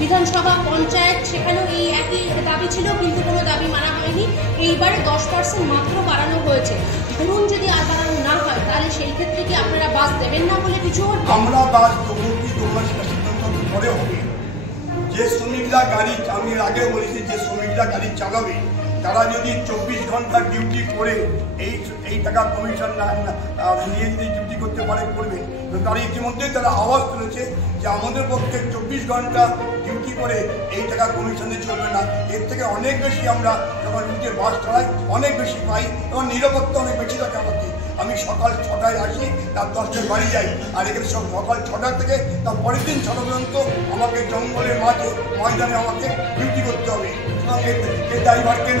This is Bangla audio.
বিধানসভা পঞ্চায়েত সেখানেও এই একই দাবি ছিল, কিন্তু কোনো দাবি মানা হয়নি। এইবারে 10% মাত্র বাড়ানো হয়েছে। ধরুন যদি আর বাড়ানো না হয় তাহলে সেই ক্ষেত্রে কি আপনারা বাস দেবেন না বলে কিছু? আমরা বাস দেবো কি দেবো না সেটা সিদ্ধান্ত পরে হবে। যে শ্রমিকরা গাড়ি, আমি আগে বলেছি, যে শ্রমিকরা গাড়ি চালাবে তারা যদি 24 ঘন্টা ডিউটি করে এই টাকা কমিশন না নিয়ে যদি ডিউটি করতে পারে করবে। তারা ইতিমধ্যেই তারা আওয়াজ তুলেছে যে আমাদের পক্ষে 24 ঘন্টা ডিউটি করে এই টাকা কমিশনে চলবে না। এর থেকে অনেক বেশি আমরা যখন রুটে বাস চালাই অনেক বেশি পাই এবং নিরাপত্তা অনেক বেশি থাকে আমাকে। আমি সকাল 6টায় আসি, রাত 10টায় বাড়ি যাই, আর এখানে সব সকাল 6টা থেকে তার পরের দিন 6টা পর্যন্ত আমাকে জঙ্গলের মাঠে ময়দানে আমাকে ডিউটি করতে হবে এবং এর ড্রাইভার কেন